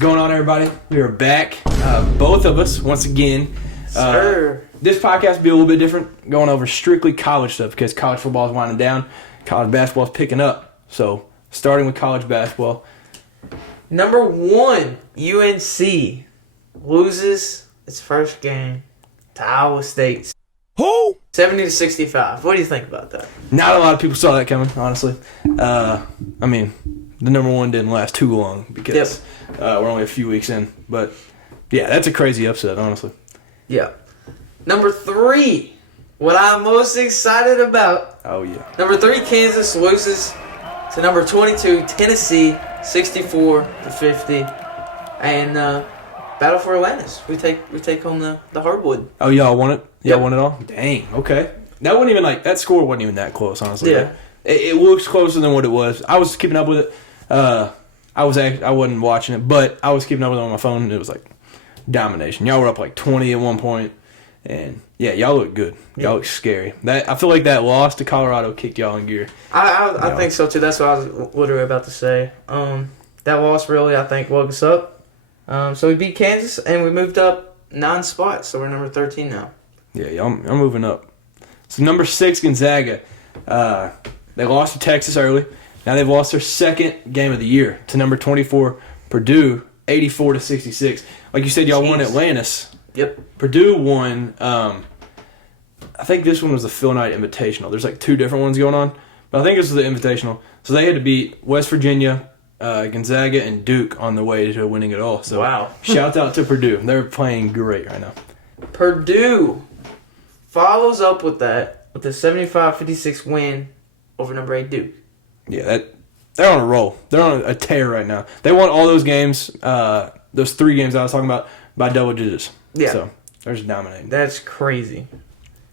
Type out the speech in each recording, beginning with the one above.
What's going on, everybody? We are back, both of us, once again. Sir. This podcast will be a little bit different, going over strictly college stuff because college football is winding down. College basketball is picking up. So, starting with college basketball. Number 1, UNC loses its first game to Iowa State. Who? 70-65. What do you think about that? Not a lot of people saw that coming, honestly. I mean, the number one didn't last too long because we're only a few weeks in. But, yeah, that's a crazy upset, honestly. Yeah. Number 3, what I'm most excited about. Oh, yeah. Number 3, Kansas loses to number 22, Tennessee, 64-50. And battle for Atlantis. We take home the hardwood. Oh, y'all won it? Y'all Yep. won it all? Dang, okay. That wasn't even that score wasn't even that close, honestly. Yeah. It looks closer than what it was. I was keeping up with it. I wasn't watching it, but I was keeping up with it on my phone, and it was like domination. Y'all were up like 20 at one point, and yeah, y'all look good. Y'all look scary. I feel like that loss to Colorado kicked y'all in gear. I think so too. That's what I was literally about to say. That loss really, I think, woke us up. So we beat Kansas, and we moved up 9 spots, so we're number 13 now. Yeah, y'all moving up. So number 6, Gonzaga. They lost to Texas early. Now they've lost their second game of the year to number 24, Purdue, 84-66. Like you said, y'all won Atlantis. Yep. Purdue won. I think this one was the Phil Knight Invitational. There's like 2 different ones going on, but I think this was the Invitational. So they had to beat West Virginia, Gonzaga, and Duke on the way to winning it all. So wow. Shout out to Purdue. They're playing great right now. Purdue follows up with that with a 75-56 win over number 8 Duke. Yeah, they're on a roll. They're on a tear right now. They won all those games, those 3 games I was talking about, by double digits. Yeah. So they're just dominating. That's crazy.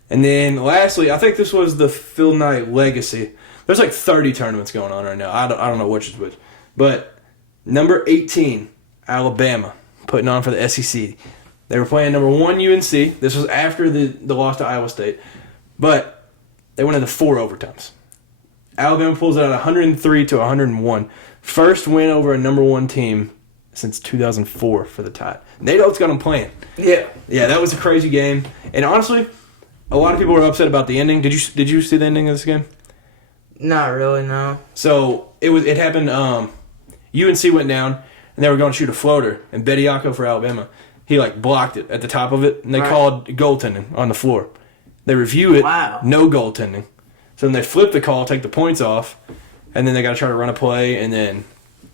And then lastly, I think this was the Phil Knight legacy. There's like 30 tournaments going on right now. I don't know which is which. But number 18, Alabama, putting on for the SEC. They were playing number 1 UNC. This was after the loss to Iowa State. But they went into 4 overtimes. Alabama pulls it out 103-101. First win over a number 1 team since 2004 for the Tide. Nate Oates got them playing. Yeah. Yeah, that was a crazy game. And honestly, a lot of people were upset about the ending. Did you see the ending of this game? Not really, no. So it happened. UNC went down and they were going to shoot a floater, and Bediako for Alabama, he blocked it at the top of it, and they called goaltending on the floor. They review it, no goaltending. So then they flip the call, take the points off, and then they got to try to run a play, and then,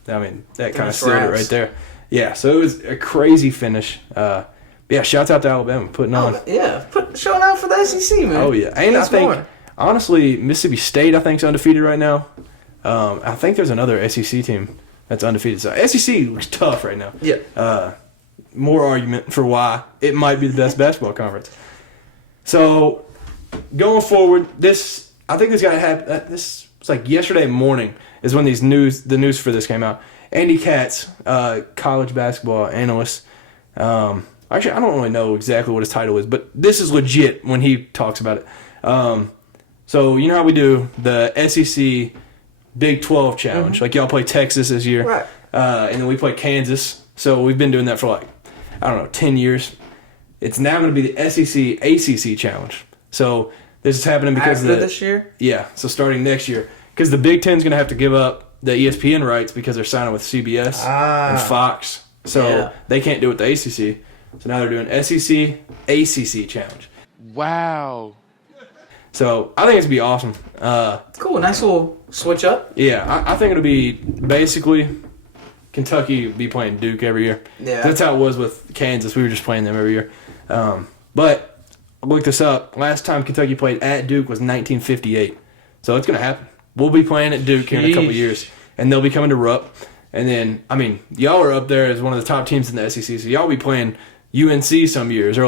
that kind of sealed it right there. Yeah, so it was a crazy finish. Shouts out to Alabama putting on. Yeah, showing out for the SEC, man. Oh, yeah. And I think, honestly, Mississippi State, I think, is undefeated right now. I think there's another SEC team that's undefeated. So SEC looks tough right now. Yeah. More argument for why it might be the best basketball conference. So, going forward, I think this got to happen. This was like yesterday morning is when the news for this came out. Andy Katz, college basketball analyst. Actually, I don't really know exactly what his title is, but this is legit when he talks about it. So, you know how we do the SEC Big 12 Challenge? Mm-hmm. Like, y'all play Texas this year. Right. And then we play Kansas. So, we've been doing that for 10 years. It's now going to be the SEC ACC Challenge. So, this is happening because after this year? Yeah, so starting next year. Because the Big Ten's going to have to give up the ESPN rights because they're signing with CBS and Fox. So, they can't do it with the ACC. So, now they're doing SEC ACC Challenge. Wow. So, I think it's going to be awesome. Cool, nice little switch up. Yeah, I think it'll be basically Kentucky be playing Duke every year. Yeah. That's how it was with Kansas. We were just playing them every year. But I looked this up. Last time Kentucky played at Duke was 1958. So it's going to happen. We'll be playing at Duke here in a couple of years. And they'll be coming to Rupp. And then, y'all are up there as one of the top teams in the SEC. So y'all be playing UNC some years or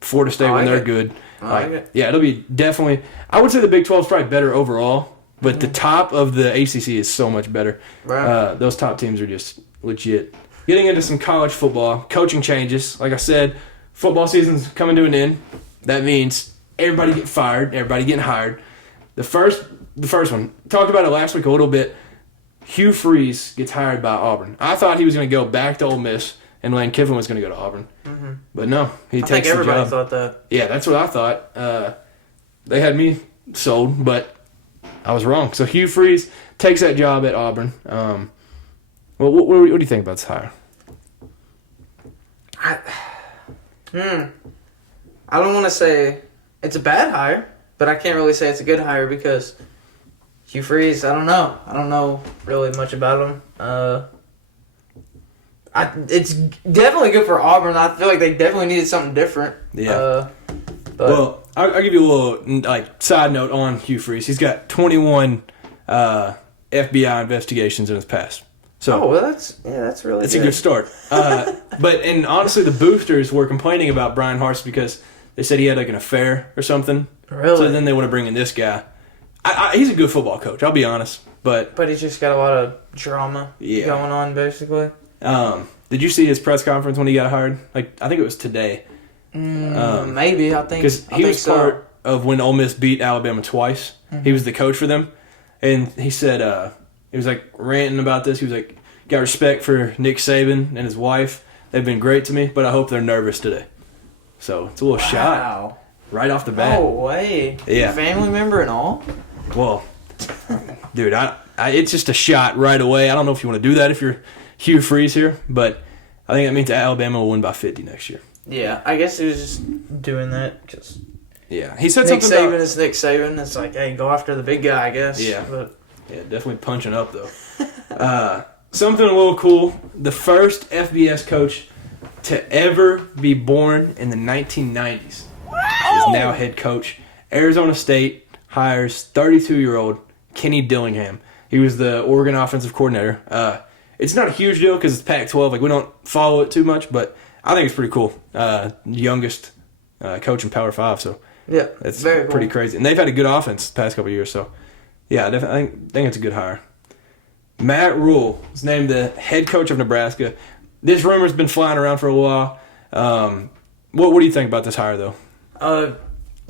Florida State when they're good. Yeah, it'll be definitely. I would say the Big 12 is probably better overall. But the top of the ACC is so much better. Right. Those top teams are just legit. Getting into some college football, coaching changes. Like I said, football season's coming to an end. That means everybody getting fired, everybody getting hired. The first one, talked about it last week a little bit. Hugh Freeze gets hired by Auburn. I thought he was going to go back to Ole Miss, and Lane Kiffin was going to go to Auburn. Mm-hmm. But no, he takes the job. I think everybody thought that. Yeah, that's what I thought. They had me sold, but I was wrong. So Hugh Freeze takes that job at Auburn. Well, what do you think about this hire? I don't want to say it's a bad hire, but I can't really say it's a good hire because Hugh Freeze, I don't know. I don't know really much about him. It's definitely good for Auburn. I feel like they definitely needed something different. Yeah. Well, I'll give you a little side note on Hugh Freeze. He's got 21 FBI investigations in his past. So that's really it's a good start. But honestly, the boosters were complaining about Brian Harsis because they said he had an affair or something. Really? So then they want to bring in this guy. He's a good football coach. I'll be honest, but he's just got a lot of drama going on, basically. Did you see his press conference when he got hired? I think it was today. Maybe I think because he was part of when Ole Miss beat Alabama twice. Mm-hmm. He was the coach for them, and he said he was ranting about this. He was like, "Got respect for Nick Saban and his wife. They've been great to me, but I hope they're nervous today." So it's a little shot right off the bat. No way. Yeah, family member and all. Well, dude, it's just a shot right away. I don't know if you want to do that if you're Hugh Freeze here, but I think that means Alabama will win by 50 next year. Yeah, I guess he was just doing that because he said Nick something Saban is Nick Saban. It's like, hey, go after the big guy, I guess. Yeah, definitely punching up though. Something a little cool: the first FBS coach to ever be born in the 1990s is now head coach. Arizona State hires 32-year-old Kenny Dillingham. He was the Oregon offensive coordinator. It's not a huge deal because it's Pac-12. We don't follow it too much, but I think it's pretty cool. Youngest coach in Power 5, so yeah, it's very pretty cool. Crazy. And they've had a good offense the past couple of years, so yeah, I think it's a good hire. Matt Rule is named the head coach of Nebraska. This rumor's been flying around for a while. What do you think about this hire, though?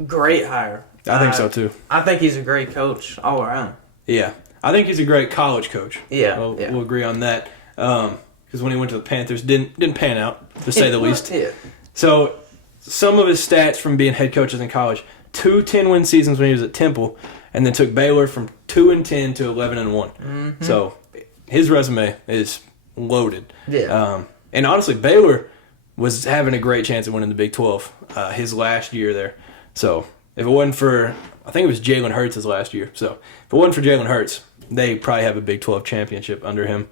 Great hire. I think so, too. I think he's a great coach all around. Yeah. I think he's a great college coach. Yeah. We'll agree on that. Because when he went to the Panthers, didn't pan out, to say the least. Yeah. So, some of his stats from being head coaches in college: 2 10-win seasons when he was at Temple, and then took Baylor from 2-10 to 11-1. Mm-hmm. So, his resume is loaded. Yeah. And honestly, Baylor was having a great chance at winning the Big 12 his last year there. So, if it wasn't for, I think it was Jalen Hurts his last year. So, if it wasn't for Jalen Hurts, they probably have a Big 12 championship under him.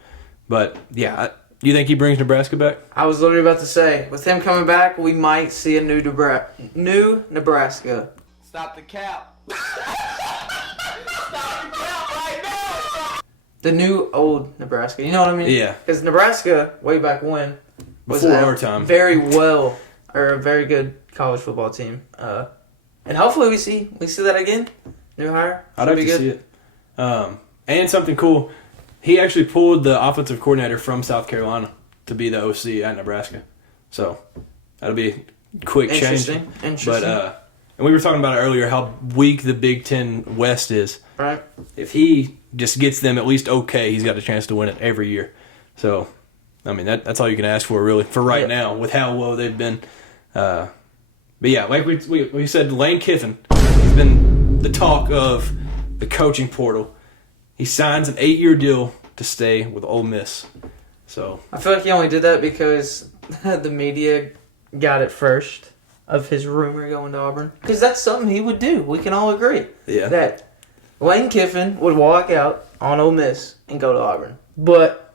But, yeah, you think he brings Nebraska back? I was literally about to say, with him coming back, we might see a new Nebraska. Stop the cap. Stop the cap right now. The new old Nebraska. You know what I mean? Yeah. Because Nebraska, way back when, was before our time, a very good college football team. And hopefully we see that again. New hire. I'd like to see it. And something cool, he actually pulled the offensive coordinator from South Carolina to be the OC at Nebraska. So that'll be a quick change. Interesting. But and we were talking about it earlier how weak the Big Ten West is. Right. If he just gets them at least okay, he's got a chance to win it every year. So, I mean, that's all you can ask for, really, for right now, with how low they've been. But, yeah, like we said, Lane Kiffin has been the talk of the coaching portal. He signs an 8-year deal to stay with Ole Miss. So I feel like he only did that because the media got it first of his rumor going to Auburn. Because that's something he would do. We can all agree. Yeah. That Lane Kiffin would walk out on Ole Miss and go to Auburn. But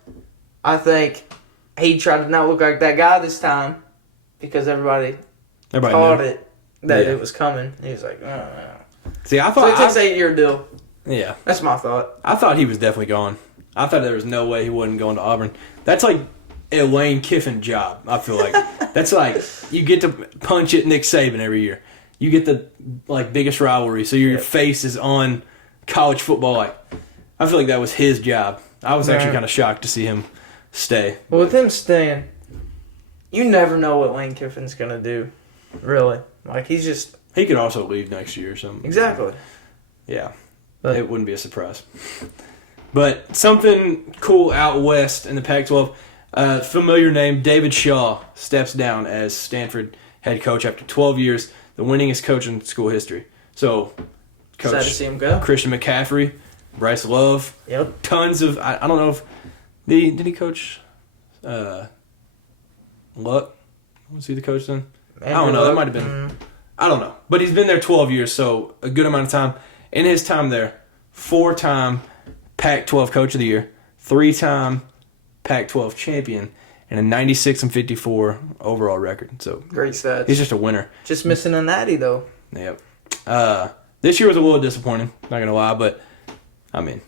I think he tried to not look like that guy this time because everybody thought knew it was coming. He was like, oh. See, I So thought he takes an 8-year deal. Yeah. That's my thought. I thought he was definitely gone. I thought there was no way he wasn't going to Auburn. That's like a Lane Kiffin job, I feel like. That's like you get to punch at Nick Saban every year. You get the biggest rivalry, so your face is on college football. I feel like that was his job. I was actually kind of shocked to see him stay. Well, with him staying, you never know what Lane Kiffin's going to do, really. He could also leave next year or something. Exactly. Yeah. But it wouldn't be a surprise. But something cool out west in the Pac-12. Familiar name, David Shaw, steps down as Stanford head coach after 12 years, the winningest coach in school history. So, Sad to Coach see him go. Christian McCaffrey, Bryce Love, Yep. tons of, I don't know if, did he coach Luck? Was he the coach then? I don't know. That might have been. I don't know. But he's been there 12 years, so a good amount of time. In his time there, 4-time Pac-12 Coach of the Year, 3-time Pac-12 champion, and a 96-54 overall record. So Great stats. he's just a winner. Just missing a natty, though. Yep. This year was a little disappointing, not going to lie, but, I mean,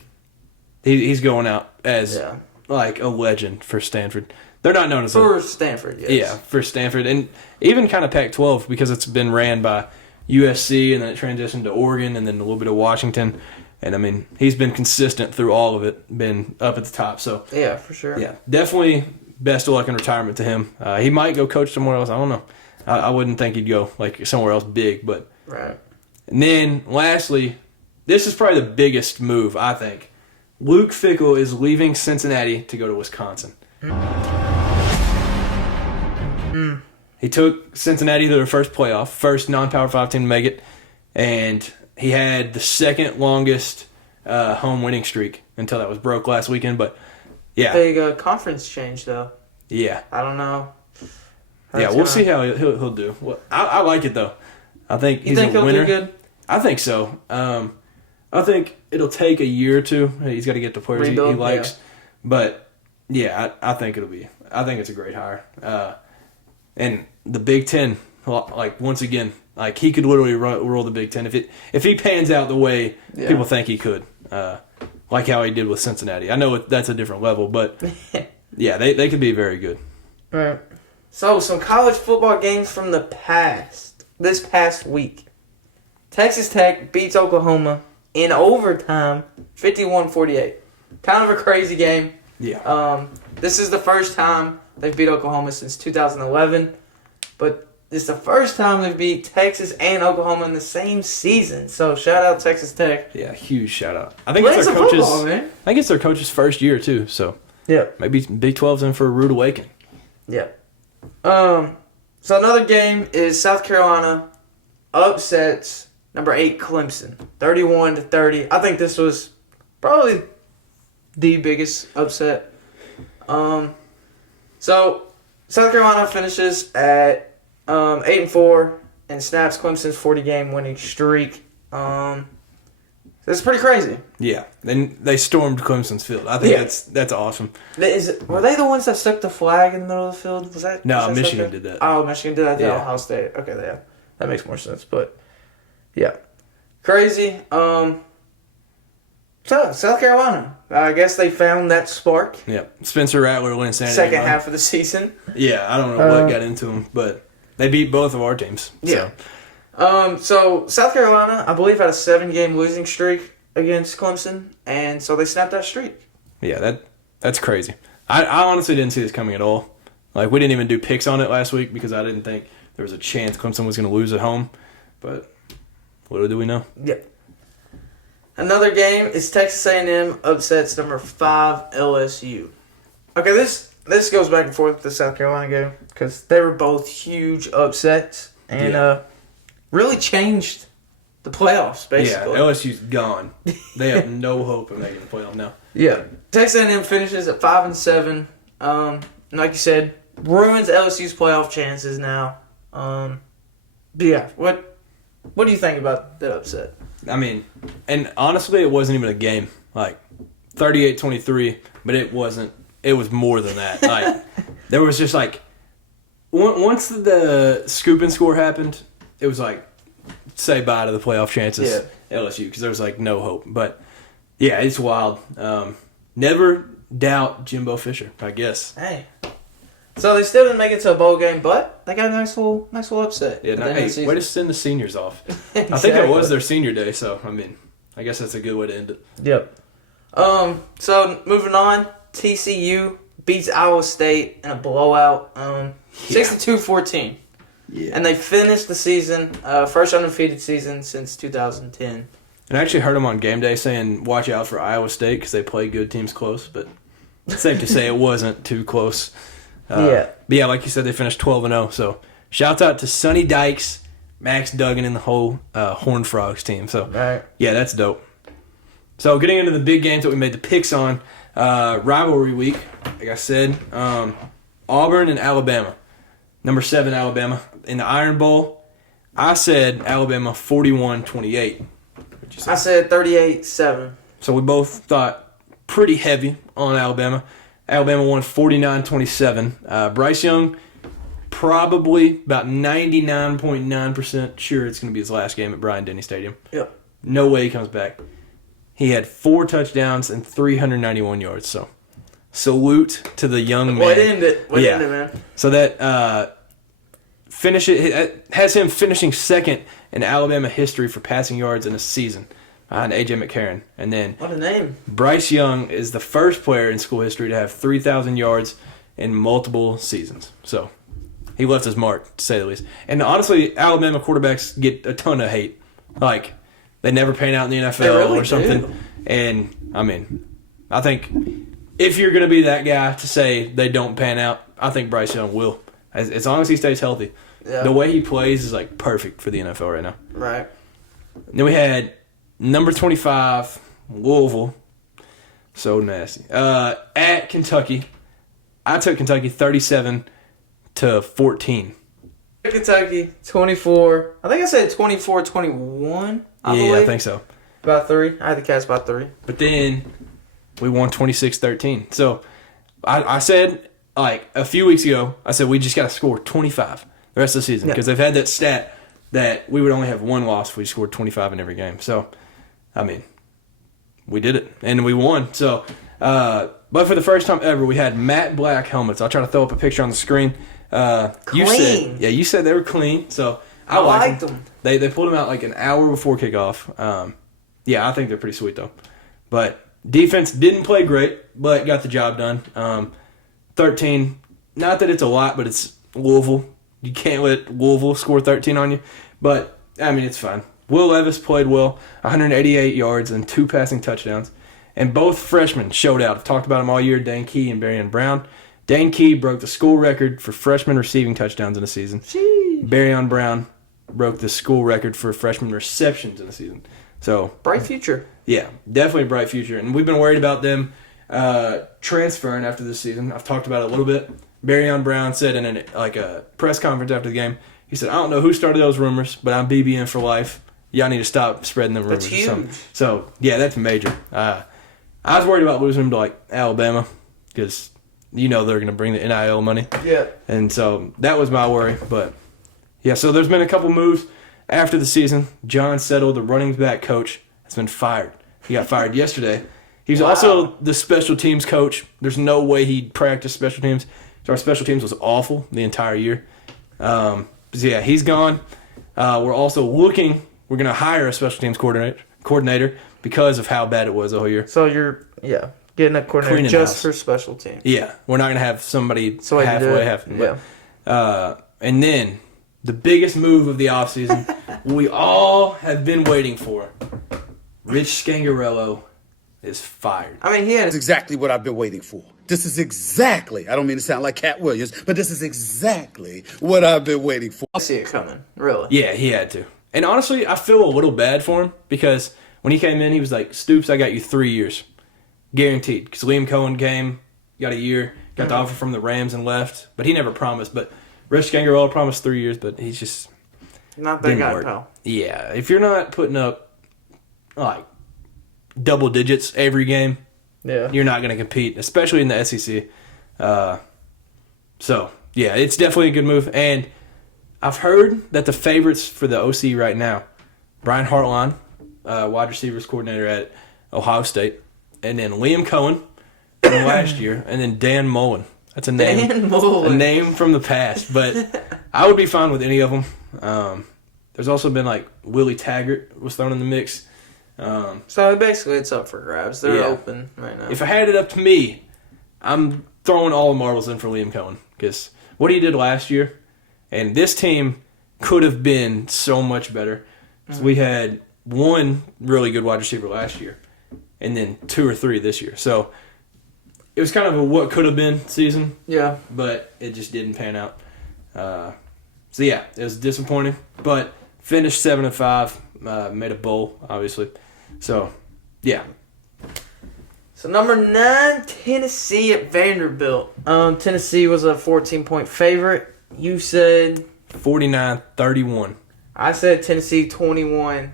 he's going out as, like, a legend for Stanford. They're not known as For Stanford, yes. Yeah, for Stanford. And even kind of Pac-12 because it's been ran by USC and then it transitioned to Oregon and then a little bit of Washington. And, I mean, he's been consistent through all of it, been up at the top. So Yeah, for sure. yeah, definitely best of luck in retirement to him. He might go coach somewhere else. I don't know. I wouldn't think he'd go, like, somewhere else big. But Right. And then, lastly, this is probably the biggest move, I think. Luke Fickell is leaving Cincinnati to go to Wisconsin. He took Cincinnati to their first non-Power 5 team to make it, and he had the second longest home winning streak until that was broke last weekend. But yeah, Big conference change, though. yeah, I don't know. we'll see how he'll do. Well, I like it though. I think he's think a he'll winner. do good? I think so. I think it'll take a year or two. He's got to get the players he Rebuild, likes, yeah. but yeah, I think it'll be. I think it's a great hire. And the Big Ten, like once again, like he could literally roll the Big Ten if he pans out the way people think he could, like how he did with Cincinnati. I know that's a different level, but yeah, they could be very good. Right. So, some college football games from the past. This past week. Texas Tech beats Oklahoma in overtime, 51-48. Kind of a crazy game. Yeah. This is the first time they've beat Oklahoma since 2011. But it's the first time they've beat Texas and Oklahoma in the same season. So, shout out Texas Tech. Yeah, huge shout out. I think Playing it's their some coaches. football, man. I think it's their coach's first year too. So Yeah. maybe Big 12's in for a rude awakening. Yeah. So another game is South Carolina upsets number 8 Clemson, 31-30. I think this was probably the biggest upset. So South Carolina finishes at 8-4 and snaps Clemson's 40-game winning streak. That's pretty crazy. Yeah, then they stormed Clemson's field. I think that's awesome. Were they the ones that stuck the flag in the middle of the field? Was that Michigan did that. Oh, Michigan did that. Yeah, Yeah. Ohio State. Okay, yeah, that makes more sense. But yeah, crazy. So South Carolina, I guess they found that spark. Yeah, Spencer Rattler went Saturday. Second half of the season. Yeah, I don't know what got into them, but they beat both of our teams. Yeah. So. So South Carolina, I believe, had a 7-game losing streak against Clemson, and so they snapped that streak. Yeah, that's crazy. I honestly didn't see this coming at all. Like, we didn't even do picks on it last week because I didn't think there was a chance Clemson was going to lose at home. But little do we know. Yep. Another game is Texas A&M upsets number 5 LSU. Okay, this goes back and forth with the South Carolina game because they were both huge upsets and really changed the playoffs, basically. Yeah, LSU's gone. They have no hope of making the playoff now. Yeah. Texas A&M finishes at 5-7. Like you said, ruins LSU's playoff chances now. But yeah, what do you think about that upset? I mean, and honestly, it wasn't even a game. Like, 38-23, but it wasn't. It was more than that. Like, there was just like, once the scoop and score happened, it was like, say bye to the playoff chances, LSU, because there was like no hope. But yeah, it's wild. Never doubt Jimbo Fisher, I guess. Hey. So they still didn't make it to a bowl game, but they got a nice little upset. Yeah, at the end of the hey, season. way to send the seniors off. Exactly. I think it was their senior day, so I mean, I guess that's a good way to end it. Yep. So moving on, TCU beats Iowa State in a blowout, 62-14. Yeah. And they finished the season, first undefeated season since 2010. And I actually heard him on game day saying, watch out for Iowa State because they play good teams close. But it's safe to say it wasn't too close. But yeah, like you said, they finished 12-0. So shouts out to Sonny Dykes, Max Duggan, and the whole Horned Frogs team. So yeah, that's dope. So getting into the big games that we made the picks on, rivalry week, like I said, Auburn and Alabama. Number 7, Alabama. In the Iron Bowl, I said Alabama 41-28. I said 38-7. So we both thought pretty heavy on Alabama. Alabama won 49-27. Bryce Young, probably about 99.9% sure it's going to be his last game at Bryant-Denny Stadium. Yep. No way he comes back. He had 4 touchdowns and 391 yards. So salute to the young man. Way to end it, man. So that has him finishing second in Alabama history for passing yards in a season behind A.J. McCarron. And then what a name. Bryce Young is the first player in school history to have 3,000 yards in multiple seasons. So he left his mark, to say the least. And honestly, Alabama quarterbacks get a ton of hate. Like, they never pan out in the NFL or something. Do. And, I mean, I think if you're going to be that guy to say they don't pan out, I think Bryce Young will. As long as he stays healthy. Yeah. The way he plays is, like, perfect for the NFL right now. Right. Then we had number 25, Louisville. So nasty. At Kentucky. I took Kentucky 37-14. Kentucky 24. I think I said 24-21. Yeah, I think so. About 3. I had the Cats about 3. But then we won 26-13. So I said, like, a few weeks ago, I said we just got to score 25 the rest of the season because they've had that stat that we would only have one loss if we scored 25 in every game. So, I mean, we did it, and we won. So, but for the first time ever, we had matte black helmets. I'll try to throw up a picture on the screen. Clean. You said they were clean, so I liked them. They pulled them out like an hour before kickoff. Yeah, I think they're pretty sweet, though. But defense didn't play great, but got the job done. 13, not that it's a lot, but it's Louisville. You can't let Louisville score 13 on you. But, I mean, it's fine. Will Levis played well, 188 yards and 2 passing touchdowns. And both freshmen showed out. I've talked about them all year, Dane Key and Barryon Brown. Dane Key broke the school record for freshman receiving touchdowns in a season. Barryon Brown broke the school record for freshman receptions in a season. So bright future. Yeah, definitely a bright future. And we've been worried about them transferring after this season. I've talked about it a little bit. Barryon Brown said in a press conference after the game, he said, I don't know who started those rumors, but I'm BBN for life. Y'all need to stop spreading them rumors. That's huge. Or something. So, yeah, that's major. I was worried about losing them to, like, Alabama because you know they're going to bring the NIL money. Yeah. And so that was my worry. But, yeah, so there's been a couple moves after the season. John Settle, the running back coach, has been fired. He got fired yesterday. He's also the special teams coach. There's no way he'd practice special teams. So our special teams was awful the entire year. So, yeah, he's gone. We're also looking. We're going to hire a special teams coordinator because of how bad it was the whole year. So you're, getting a coordinator Cleaning just house. for special teams. Yeah, we're not going to have somebody So halfway. And then the biggest move of the offseason we all have been waiting for. Rich Scangarello is fired. I mean, he had That's exactly what I've been waiting for. This is exactly, I don't mean to sound like Cat Williams, but this is exactly what I've been waiting for. I'll see it coming, really. Yeah, he had to. And honestly, I feel a little bad for him because when he came in, he was like, Stoops, I got you 3 years. Guaranteed. Because Liam Cohen came, got a year, got the offer from the Rams and left. But he never promised. But Rich Scangarello promised 3 years, but he's just Not that didn't guy, work. pal. Yeah, if you're not putting up like double digits every game, you're not going to compete, especially in the SEC. So, yeah, it's definitely a good move. And I've heard that the favorites for the OC right now, Brian Hartline, wide receivers coordinator at Ohio State, and then Liam Cohen from last year, and then Dan Mullen. That's a name. Dan Mullen. A name from the past, but I would be fine with any of them. There's also been like Willie Taggart was thrown in the mix. So basically, it's up for grabs. They're Yeah. open right now. If I had it up to me, I'm throwing all the marbles in for Liam Cohen because what he did last year, and this team could have been so much better. So we had one really good wide receiver last year, and then 2 or 3 this year. So it was kind of a what could have been season. Yeah. But it just didn't pan out. So yeah, it was disappointing. But finished 7-5. Made a bowl, obviously. So yeah. So number 9, Tennessee at Vanderbilt. Tennessee was a 14-point favorite. You said 49-31. I said Tennessee 21-13.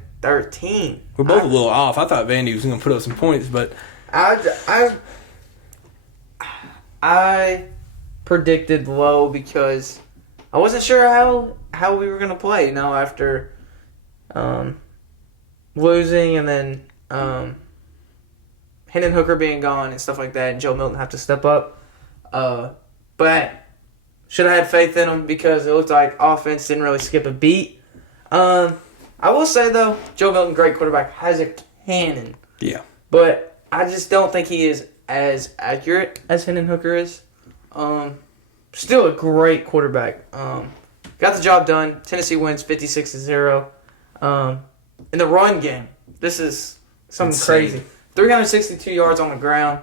We're both a little off. I thought Vandy was going to put up some points, but I predicted low because I wasn't sure how we were going to play, after losing and then Hendon Hooker being gone and stuff like that, and Joe Milton have to step up. But should have had faith in him because it looked like offense didn't really skip a beat. I will say, though, Joe Milton, great quarterback, has a cannon. yeah. But I just don't think he is as accurate as Hendon Hooker is. Still a great quarterback. Got the job done. Tennessee wins 56-0. In the run game, this is something Insane. crazy. 362 yards on the ground.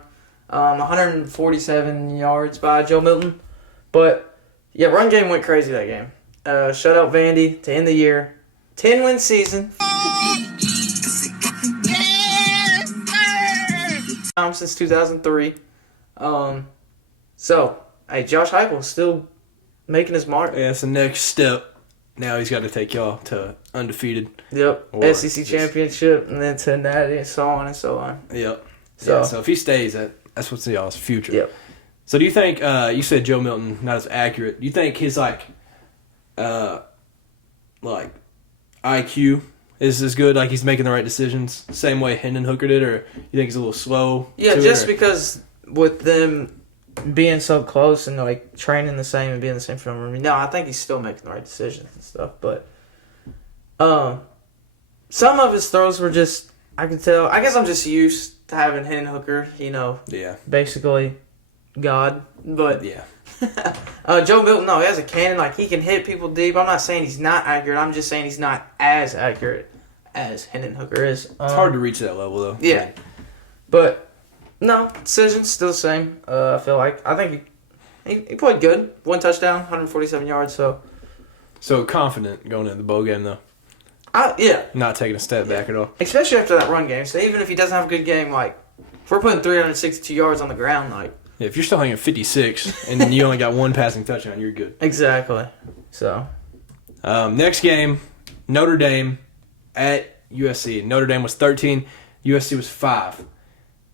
147 yards by Joe Milton. But, yeah, run game went crazy that game. Shut out Vandy to end the year. 10-win season. Since 2003. So, hey, Josh Heupel still making his mark. Yeah, it's the next step. Now he's got to take y'all to undefeated. Yep. Or SEC just- championship and then to Natty and so on and so on. Yep. So- So if he stays, that's what's y'all's future. Yep. So do you think, you said Joe Milton not as accurate, do you think his, IQ is as good, like he's making the right decisions, same way Hendon Hooker did, or you think he's a little slow? Yeah, to it, just or- because with them being so close and training the same and being the same for number. No, I think he's still making the right decisions and stuff. But some of his throws were just, I can tell. I guess I'm just used to having Hendon Hooker, Yeah. basically God. But Yeah. Joe Milton, no, he has a cannon. He can hit people deep. I'm not saying he's not accurate. I'm just saying he's not as accurate as Hendon Hooker is. It's hard to reach that level, though. Yeah. But, no, decision's still the same. I feel like. I think he played good. 1 touchdown, 147 yards. So confident going into the bowl game, though. Yeah. Not taking a step back at all. Especially after that run game. So even if he doesn't have a good game, if we're putting 362 yards on the ground, Yeah, if you're still hanging 56 and you only got 1 passing touchdown, you're good. Exactly. So. Next game, Notre Dame at USC. Notre Dame was 13. USC was 5.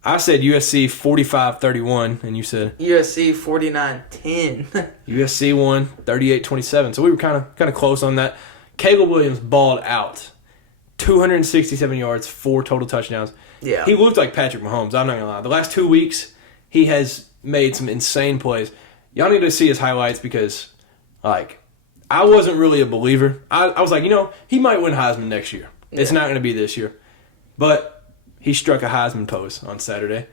I said USC 45-31, and you said USC 49-10. USC won 38-27. So we were kind of close on that. Caleb Williams balled out. 267 yards, 4 total touchdowns. Yeah. He looked like Patrick Mahomes. I'm not going to lie. The last 2 weeks, he has made some insane plays. Y'all need to see his highlights because, I wasn't really a believer. I was like, he might win Heisman next year. It's not going to be this year. But he struck a Heisman pose on Saturday.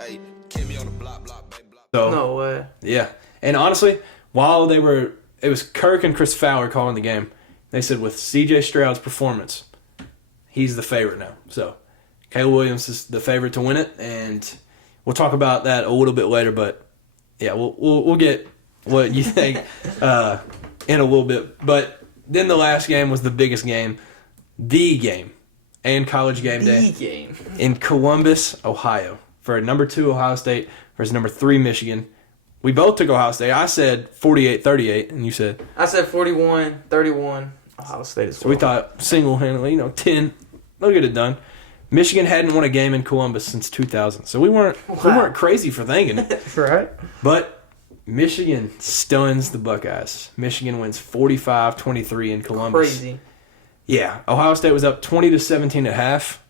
Hey, keep me on the block, baby, block. So, No way. yeah. And honestly, while it was Kirk and Chris Fowler calling the game, they said with C.J. Stroud's performance, he's the favorite now. So, Caleb Williams is the favorite to win it, and we'll talk about that a little bit later. But yeah, we'll get what you think in a little bit. But then the last game was the biggest game, the game, and college game day game. in Columbus, Ohio, for number 2 Ohio State versus number 3 Michigan. We both took Ohio State. I said 48-38, and you said I said 41-31. Ohio State as well. so. We thought single-handedly, 10. They'll get it done. Michigan hadn't won a game in Columbus since 2000, so we weren't crazy for thinking it. Right. But Michigan stuns the Buckeyes. Michigan wins 45-23 in Columbus. Crazy. Yeah, Ohio State was up 20-17 at half.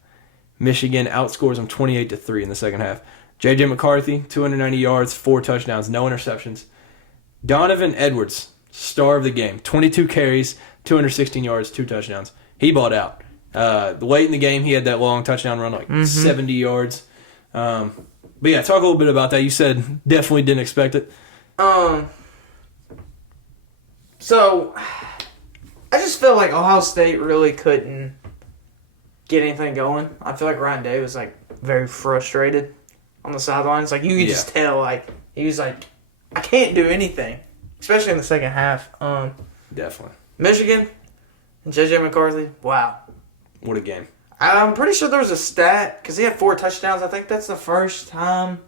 Michigan outscores them 28-3 in the second half. J.J. McCarthy, 290 yards, 4 touchdowns, no interceptions. Donovan Edwards, star of the game, 22 carries, 216 yards, 2 touchdowns. He balled out. Late in the game, he had that long touchdown run, 70 yards. But yeah, talk a little bit about that. You said definitely didn't expect it. So I just felt like Ohio State really couldn't get anything going. I feel like Ryan Day was like very frustrated on the sidelines. Like you could just tell, like he was like, I can't do anything, especially in the second half. Definitely. Michigan and JJ McCarthy. Wow, what a game! I'm pretty sure there was a stat because he had 4 touchdowns. I think that's the first time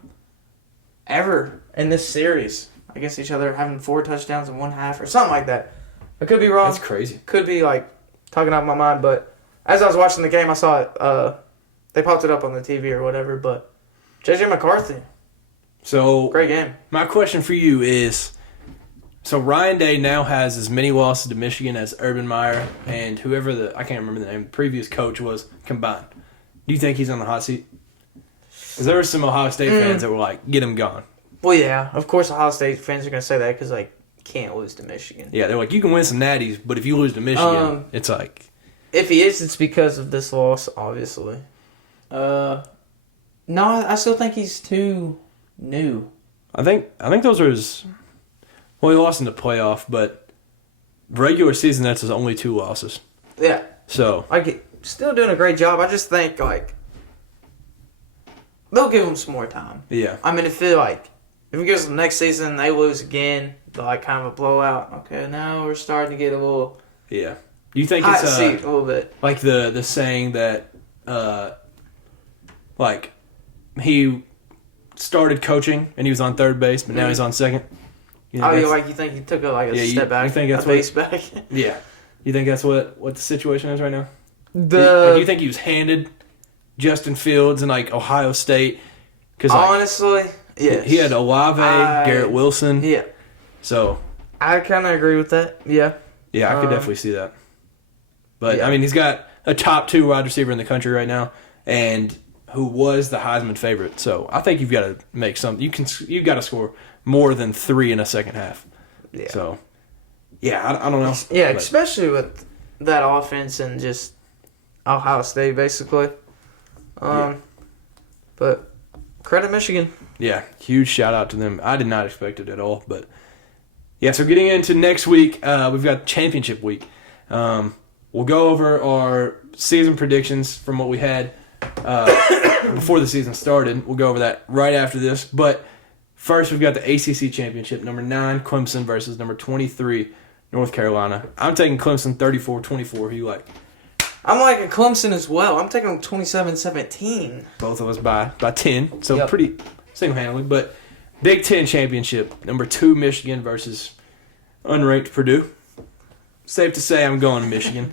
ever in this series against each other having 4 touchdowns in one half or something like that. I could be wrong. That's crazy. Could be like talking out of my mind, but as I was watching the game, I saw it. They popped it up on the TV or whatever. But JJ McCarthy, So great game. my question for you is: so Ryan Day now has as many losses to Michigan as Urban Meyer and whoever I can't remember the name, the previous coach was combined. Do you think he's on the hot seat? Because there were some Ohio State fans that were like, "Get him gone." Well, yeah, of course Ohio State fans are gonna say that because like can't lose to Michigan. Yeah, they're like, "You can win some natties, but if you lose to Michigan, it's like." If he is, it's because of this loss, obviously. No, I still think he's too new. I think those are his. Well, he lost in the playoff, but regular season that's his only 2 losses. Yeah, So like still doing a great job. I just think like they'll give him some more time. yeah, I mean, if it goes to the next season, they lose again, like kind of a blowout. Okay, now we're starting to get a little yeah. You think hot it's seat a little bit. like the saying that like he started coaching and he was on third base, but now he's on second. You think You think he took a step back? You think that's a base back? Yeah. You think that's what the situation is right now? The you think he was handed Justin Fields and like Ohio State? Because honestly, yes. he had Olave, Garrett Wilson. Yeah, So I kind of agree with that. Yeah, yeah, I could definitely see that. But yeah. I mean, he's got a top 2 wide receiver in the country right now, and who was the Heisman favorite. So I think you've got to make some. You've got to score more than 3 in a second half. Yeah. So yeah, I don't know. Yeah, But especially with that offense and just Ohio State, basically. But credit Michigan. yeah, huge shout out to them. I did not expect it at all, but yeah. So getting into next week, we've got championship week. We'll go over our season predictions from what we had before the season started. We'll go over that right after this. But first, we've got the ACC championship. Number 9, Clemson versus number 23, North Carolina. I'm taking Clemson 34-24. Who you like? I'm liking Clemson as well. I'm taking them 27-17. Both of us by 10. So Yep. pretty single-handedly. But Big Ten championship. Number 2, Michigan versus unranked Purdue. Safe to say I'm going to Michigan.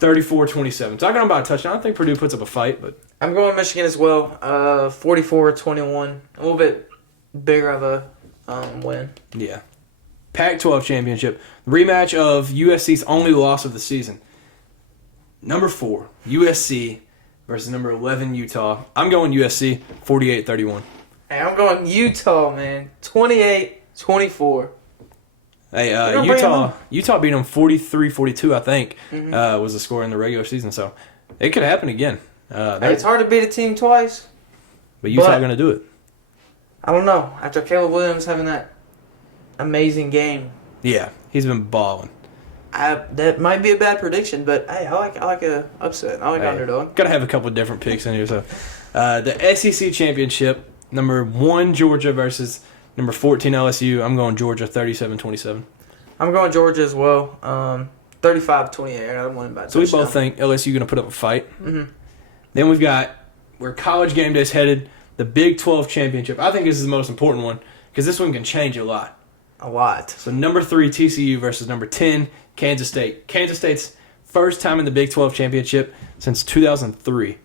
34-27. Talking about a touchdown, I think Purdue puts up a fight, but I'm going Michigan as well. 44-21. A little bit bigger of a win. yeah. Pac-12 championship. Rematch of USC's only loss of the season. Number 4, USC versus number 11, Utah. I'm going USC, 48-31. Hey, I'm going Utah, man. 28-24. Hey, gonna bring 'em Utah beat them 43-42, I think, was the score in the regular season. So it could happen again. It's hard to beat a team twice. But Utah but- going to do it. I don't know. After Caleb Williams having that amazing game, Yeah, he's been balling. that might be a bad prediction, but hey, I like a upset. I like underdog. Got to have a couple of different picks in here. So the SEC championship, number 1 Georgia versus number 14 LSU. I'm going Georgia, 37-27. I'm going Georgia as well. 35-28. I'm winning by So we touchdown. both think LSU going to put up a fight. Mm-hmm. Then we've got where College Game Day is headed, the Big 12 championship. I think this is the most important one because this one can change a lot. A lot. So number 3 TCU versus number 10 Kansas State. Kansas State's first time in the Big 12 championship since 2003.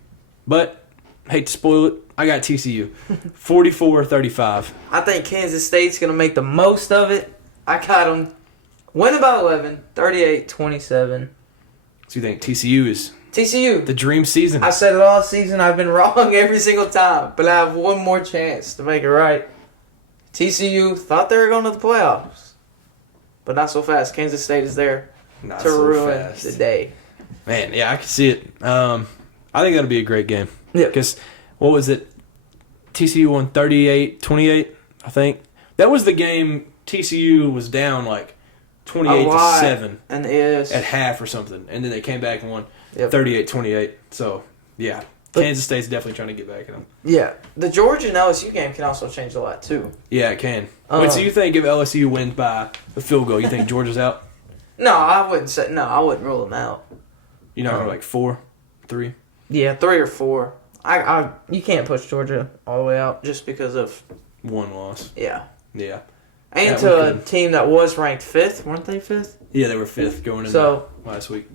But hate to spoil it, I got TCU, 44-35. I think Kansas State's going to make the most of it. I got them winning by 11, 38-27. So you think TCU is TCU. the dream season? I said it all season. I've been wrong every single time, but I have one more chance to make it right. TCU thought they were going to the playoffs, but not so fast. Kansas State is there Not to so ruin fast. the day. Man, yeah, I can see it. I think that'll be a great game. Yeah. Because, what was it? TCU won 38-28, I think. That was the game TCU was down like 28-7 And is at half or something, and then they came back and won Yep. 38-28. So yeah, Kansas State's definitely trying to get back at them. Yeah, the Georgia and LSU game can also change a lot too. Yeah, it can. Wait, so you think if LSU wins by a field goal, you think Georgia's out? No, I wouldn't say. No, I wouldn't rule them out. You know, like 4, 3. Yeah, 3 or 4. You can't push Georgia all the way out just because of One loss. yeah. Yeah. And That to we a could- team that was ranked 5th, weren't they 5th? Yeah, they were 5th going into So last week.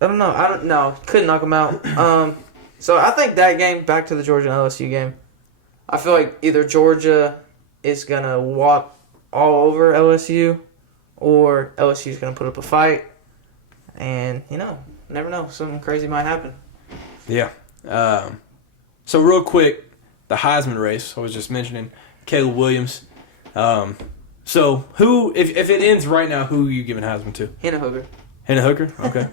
I don't know. Couldn't knock them out. So I think that game, back to the Georgia and LSU game, I feel like either Georgia is gonna walk all over LSU, or LSU is gonna put up a fight, and never know, something crazy might happen. Yeah. So real quick, the Heisman race I was just mentioning, Caleb Williams. So who, if it ends right now, who are you giving Heisman to? Hannah Hooker. Hannah Hooker? Okay.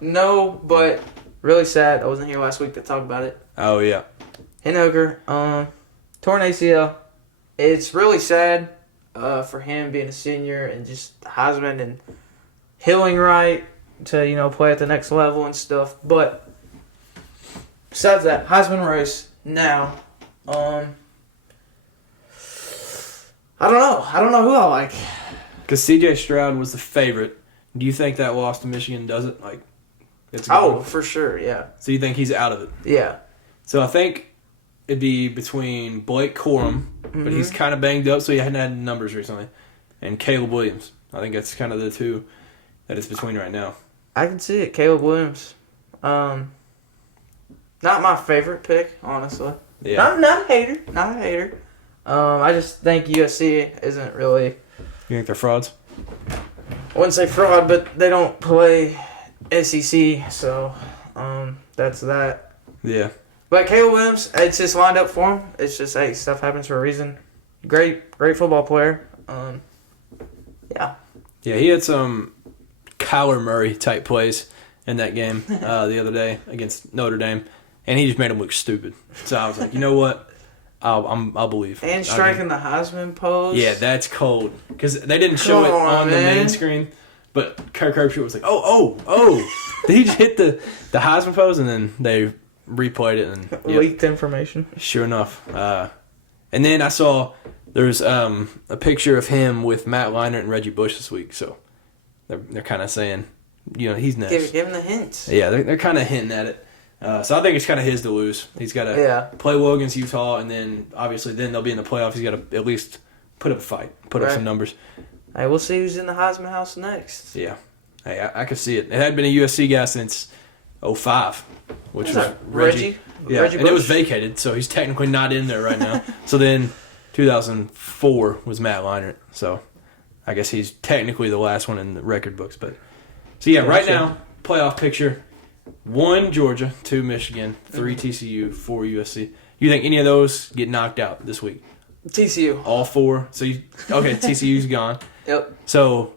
No, but really sad. I wasn't here last week to talk about it. Oh yeah. Hannah Hooker, torn ACL. It's really sad for him being a senior and just Heisman and healing right to play at the next level and stuff. But besides that, Heisman race now. I don't know who I like. Because C.J. Stroud was the favorite. Do you think that loss to Michigan does it? Like, it's gone? Oh, for sure, yeah. So you think he's out of it? Yeah. So I think it'd be between Blake Corum, but he's kind of banged up, so he hadn't had numbers recently, and Caleb Williams. I think that's kind of the two that it's between right now. I can see it. Caleb Williams. Not my favorite pick, honestly. Yeah. Not a hater. Not a hater. I just think USC isn't really. You think they're frauds? I wouldn't say fraud, but they don't play SEC, so that's that. Yeah. But Caleb Williams, it's just lined up for him. It's just, hey, stuff happens for a reason. Great football player. Yeah. Yeah, he had some Kyler Murray type plays in that game the other day against Notre Dame, and he just made him look stupid. So I was like, you know what? I'll believe. And striking the Heisman pose. Yeah, that's cold. Because they didn't show it on the main screen, but Kirk Herbstreit was like, oh. Did he just hit the Heisman pose? And then they replayed it. And yep. Leaked information. Sure enough. And then I saw there's a picture of him with Matt Leinart and Reggie Bush this week. So they're kind of saying, he's next. Give him the hints. Yeah, they're kind of hinting at it. So I think it's kind of his to lose. He's got to play well against Utah, and then obviously then they'll be in the playoffs. He's got to at least put up a fight, put up some numbers. Hey, we'll see who's in the Heisman house next. Yeah. Hey, I could see it. It hadn't been a USC guy since 2005, which was Reggie. Yeah, Reggie and it was Bush? vacated, so he's technically not in there right now. So then 2004 was Matt Leinart. So I guess he's technically the last one in the record books. But so yeah, right now, playoff picture. 1 Georgia, 2 Michigan, 3 TCU, 4 USC. You think any of those get knocked out this week? TCU. All 4. So TCU's gone. Yep. So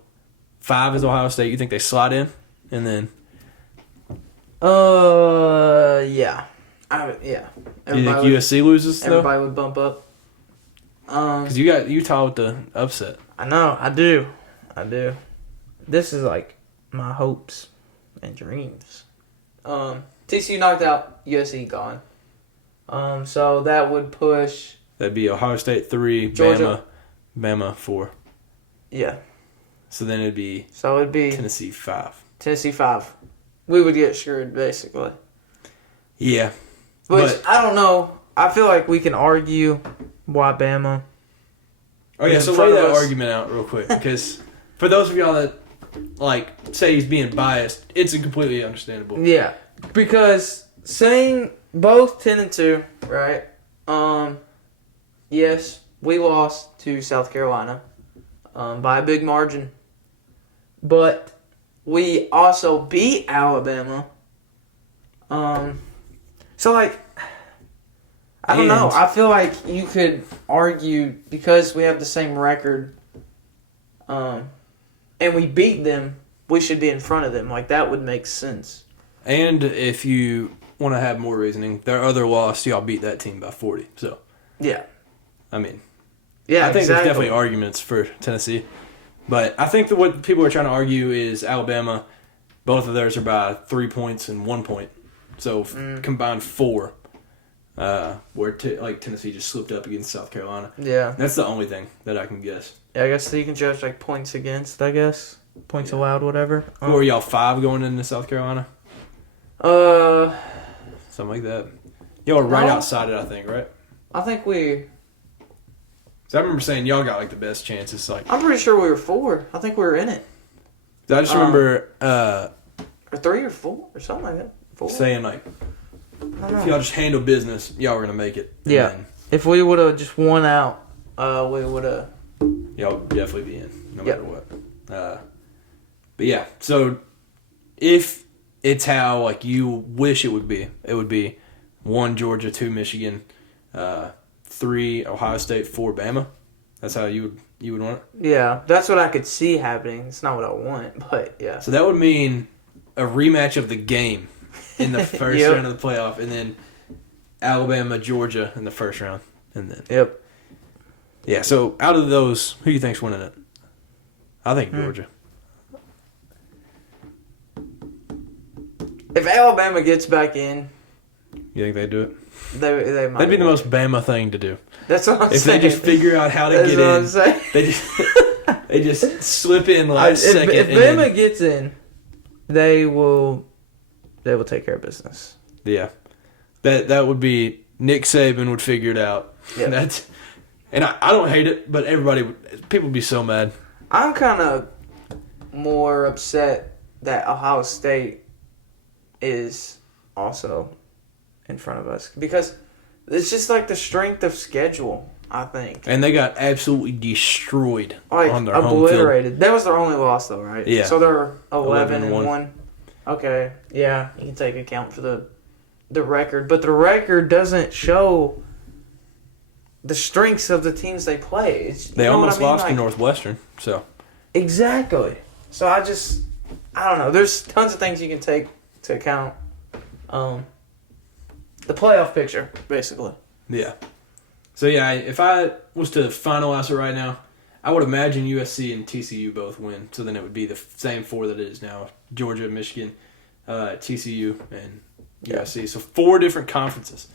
5 is Ohio State. You think they slide in, and then? Yeah. Yeah. You think USC loses though? Everybody would bump up. Because you got Utah with the upset. I know. I do. This is like my hopes and dreams. TCU knocked out, USC gone. So that would push. That'd be Ohio State 3, Georgia. Bama 4. Yeah. So then it'd be Tennessee 5. Tennessee 5. We would get screwed basically. Yeah. But I don't know. I feel like we can argue why Bama. Oh yeah, so lay that argument out real quick, because for those of y'all that say he's being biased, it's completely understandable. Yeah, because saying both 10-2, right? Yes, we lost to South Carolina by a big margin, but we also beat Alabama. So I don't know. I feel like you could argue because we have the same record, and we beat them, we should be in front of them. That would make sense. And if you want to have more reasoning, their other loss, y'all beat that team by 40. So, yeah. I mean, yeah, I think there's definitely arguments for Tennessee. But I think that what people are trying to argue is Alabama, both of theirs are by 3 points and 1 point. So combined 4. Where Tennessee just slipped up against South Carolina. Yeah. That's the only thing that I can guess. Yeah, I guess so you can judge like points against, I guess. Points allowed, whatever. Who are y'all 5 going into South Carolina? Something like that. Y'all are right outside it, I think, right? I think we... So I remember saying y'all got like the best chances. Like I'm pretty sure we were 4. I think we were in it. I just remember Or 3 or 4 or something like that. 4. saying like, if y'all just handle business, y'all were gonna make it. And Yeah. then If we would have just won out, we would have... y'all would definitely be in, no matter what. But yeah, so if it's how like you wish it would be 1 Georgia, 2 Michigan, 3 Ohio State, 4 Bama. That's how you would want it. Yeah, that's what I could see happening. It's not what I want, but yeah. So that would mean a rematch of the game in the first round of the playoff, and then Alabama, Georgia in the first round, and then yeah. So out of those, who do you think's winning it? I think Georgia. If Alabama gets back in, You think they do it? they might. That'd be the most Bama thing to do. That's what I'm If saying. they just figure out how to That's get what in, I'm saying. they just slip in last second. If and Bama then, gets in, they will take care of business. yeah, that would be Nick Saban would figure it out. Yeah. And I don't hate it, but people would be so mad. I'm kind of more upset that Ohio State is also in front of us because it's just like the strength of schedule, I think. And they got absolutely destroyed Like on their home field. obliterated. That was their only loss, though, right? Yeah. So they're 11 and 11-1. 1. Okay, yeah, you can take account for the record, but the record doesn't show the strengths of the teams they play. They almost lost to Northwestern, so exactly. So I don't know. There's tons of things you can take to account. The playoff picture, basically. yeah. So yeah, if I was to finalize it right now, I would imagine USC and TCU both win. So then it would be the same 4 that it is now: Georgia, Michigan, TCU, and USC. So 4 different conferences.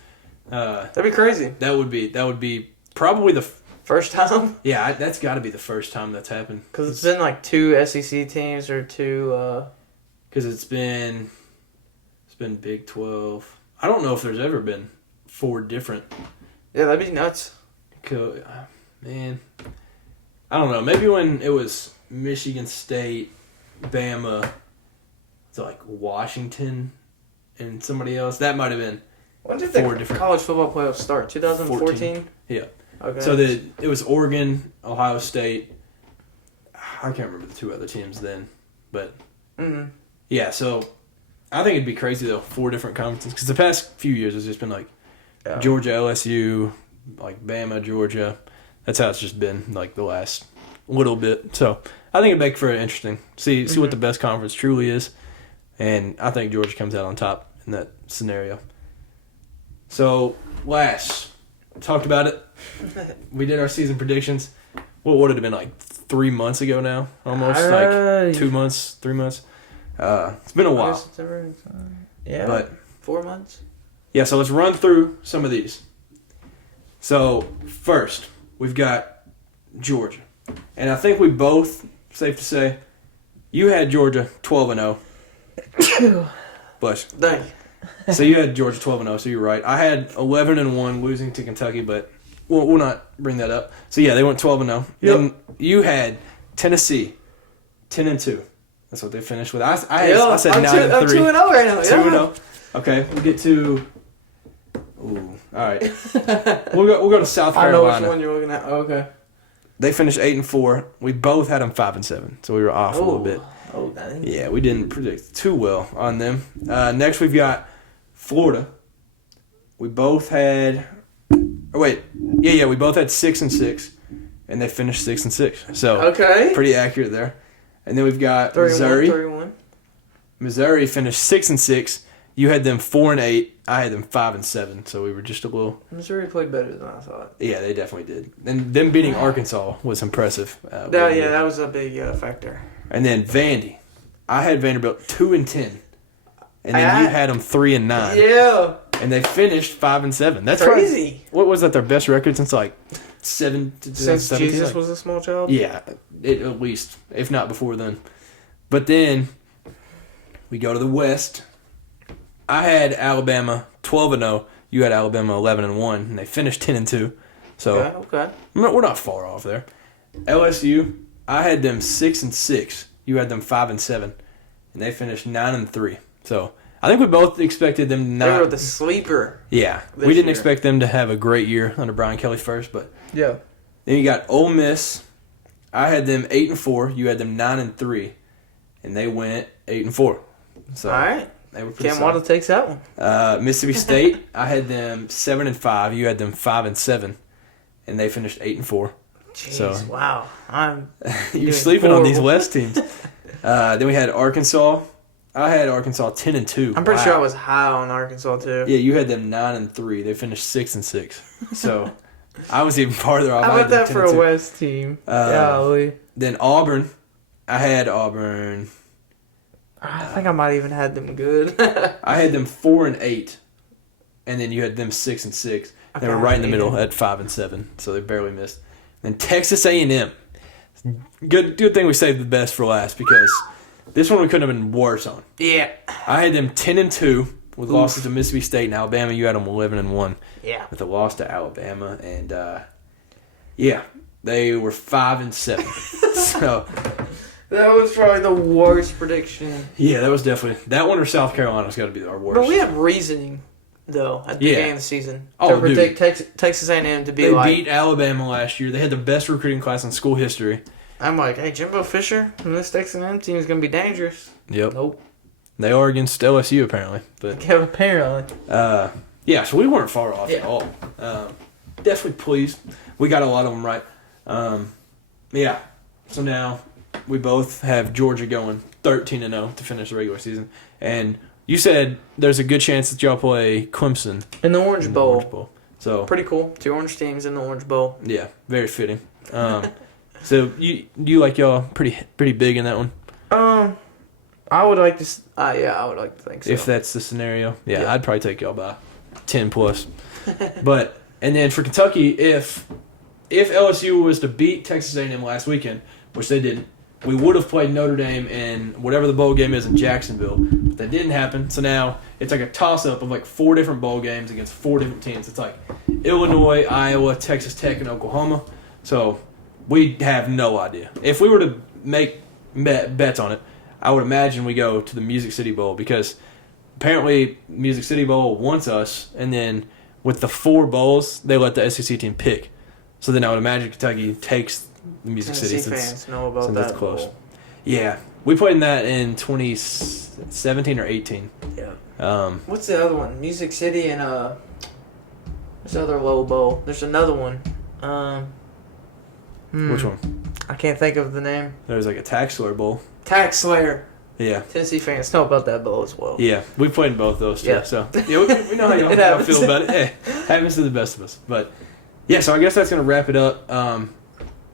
That'd be crazy. That would be probably the First time? yeah. That's got to be the first time that's happened. Because it's been like 2 SEC teams or 2... Because it's been Big 12. I don't know if there's ever been 4 different. Yeah, that'd be nuts. Man, I don't know. Maybe when it was Michigan State, Bama, to like Washington, and somebody else, that might have been. When did 4 the different college football playoffs start? 2014? Yeah. Okay. So it was Oregon, Ohio State. I can't remember the 2 other teams then, but yeah. So I think it'd be crazy though, 4 different conferences, because the past few years it's just been like Georgia, LSU, like Bama, Georgia. That's how it's just been like the last little bit. So I think it'd make for interesting. See what the best conference truly is, and I think Georgia comes out on top in that scenario. So last talked about it. We did our season predictions. What would it have been like 3 months ago now? Almost like 2 months, 3 months. It's been a while. Yeah, but 4 months. Yeah, so let's run through some of these. So first, we've got Georgia, and I think we both, safe to say, you had Georgia 12-0. Bless you. Thank you. So you had Georgia 12-0, so you're right. I had 11-1, losing to Kentucky, but we'll not bring that up. So yeah, they went 12-0. Yep. Then you had Tennessee 10-2. That's what they finished with. I said 9-3. I'm 2-0 right now. 2-0. Okay, we'll get to. Ooh, all right. We'll go to South I know Carolina. which one you're looking at. Okay. They finished 8-4. We both had them 5-7, so we were off a little bit. Oh, dang. Yeah, we didn't predict too well on them. Next, we've got Florida. We both had. Oh wait, yeah, we both had 6-6, and they finished 6-6. So Okay. pretty accurate there. And then we've got 31, Missouri. 31. Missouri finished 6-6, You had them 4-8. I had them 5-7. So we were just a little. Missouri played better than I thought. Yeah, they definitely did. And them beating Arkansas was impressive. That was a big factor. And then Vandy. I had Vanderbilt 2-10. And then you had them 3-9. Yeah. And they finished 5-7. That's crazy. Right. What was that? Their best record since like since Jesus was a small child. Yeah, at least, if not before then. But then we go to the West. I had Alabama 12-0. You had Alabama 11-1, and they finished 10-2. So okay. We're not far off there. LSU, I had them 6-6. You had them 5-7, and they finished 9-3. So I think we both expected them to not. They were the sleeper. Yeah, we didn't expect them to have a great year under Brian Kelly first, but yeah. Then you got Ole Miss. I had them 8-4. You had them 9-3, and they went 8-4. So all right. They were pretty Cam Waddle takes that one. Mississippi State. I had them 7-5. You had them 5-7, and they finished 8-4. Jeez, wow! You're sleeping on these West teams. Then we had Arkansas. I had Arkansas 10-2. I'm pretty sure I was high on Arkansas too. Yeah, you had them 9-3. They finished 6-6. So I was even farther off. How about that for a West team? Golly. Then Auburn. I had Auburn. I think I might even had them good. I had them 4-8, and then you had them 6-6. They were right in the middle at 5-7, so they barely missed. Then Texas A&M. Good thing we saved the best for last because this one we couldn't have been worse on. Yeah. I had them 10-2 with losses to Mississippi State and Alabama. You had them 11-1. Yeah. With a loss to Alabama, and they were 5-7. So. That was probably the worst prediction. Yeah, that was definitely that one or South Carolina's got to be our worst. But we had reasoning though at the beginning of the season to predict Texas A&M to be they beat Alabama last year. They had the best recruiting class in school history. I'm like, hey, Jimbo Fisher and this Texas A&M team is going to be dangerous. Yep. Nope. They are against LSU apparently, but yeah, apparently. So we weren't far off at all. Definitely pleased. We got a lot of them right. So now. We both have Georgia going 13-0 to finish the regular season. And you said there's a good chance that y'all play Clemson. In the Orange Bowl. So pretty cool. 2 orange teams in the Orange Bowl. Yeah, very fitting. So you like y'all pretty big in that one? I would like to I would like to think so. If that's the scenario. Yeah. I'd probably take y'all by 10 plus. And then for Kentucky, if LSU was to beat Texas A&M last weekend, which they didn't, we would have played Notre Dame in whatever the bowl game is in Jacksonville. But that didn't happen. So now it's like a toss-up of like 4 different bowl games against 4 different teams. It's like Illinois, Iowa, Texas Tech, and Oklahoma. So we have no idea. If we were to make bets on it, I would imagine we go to the Music City Bowl because apparently Music City Bowl wants us. And then with the 4 bowls, they let the SEC team pick. So then I would imagine Kentucky takes the Music City fans know about that. That's close. Bowl. Yeah, we played in that in 2017 or 18. Yeah. What's the other one? Music City and this other low bowl. There's another one. Which one? I can't think of the name. There's like a Tax Slayer Bowl. Tax Slayer. Yeah. Tennessee fans know about that bowl as well. Yeah, we played in both those too. Yeah. So yeah, we know how y'all feel about it. Hey, happens to the best of us. But yeah, so I guess that's gonna wrap it up.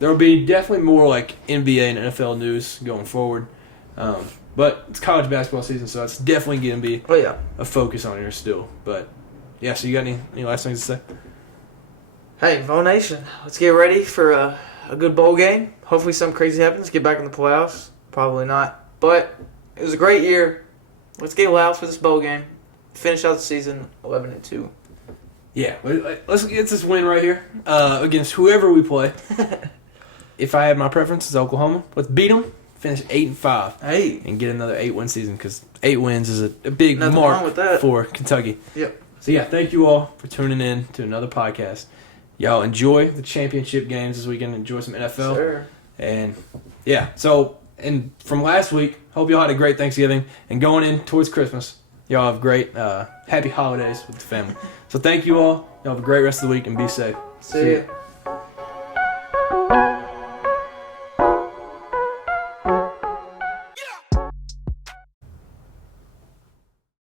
There will be definitely more like NBA and NFL news going forward. But it's college basketball season, so it's definitely going to be a focus on here still. But yeah, so you got any last things to say? Hey, Vo Nation, let's get ready for a good bowl game. Hopefully something crazy happens. Get back in the playoffs. Probably not. But it was a great year. Let's get loud for this bowl game. Finish out the season 11-2. Yeah, let's get this win right here against whoever we play. If I had my preference, it's Oklahoma. Let's beat them, finish 8-5, and get another 8-win season because 8 wins is a big mark for Kentucky. Yep. So yeah, thank you all for tuning in to another podcast. Y'all enjoy the championship games this weekend. Enjoy some NFL. Sure. And yeah, and from last week, hope y'all had a great Thanksgiving and going in towards Christmas. Y'all have great, happy holidays with the family. So thank you all. Y'all have a great rest of the week and be safe. See ya.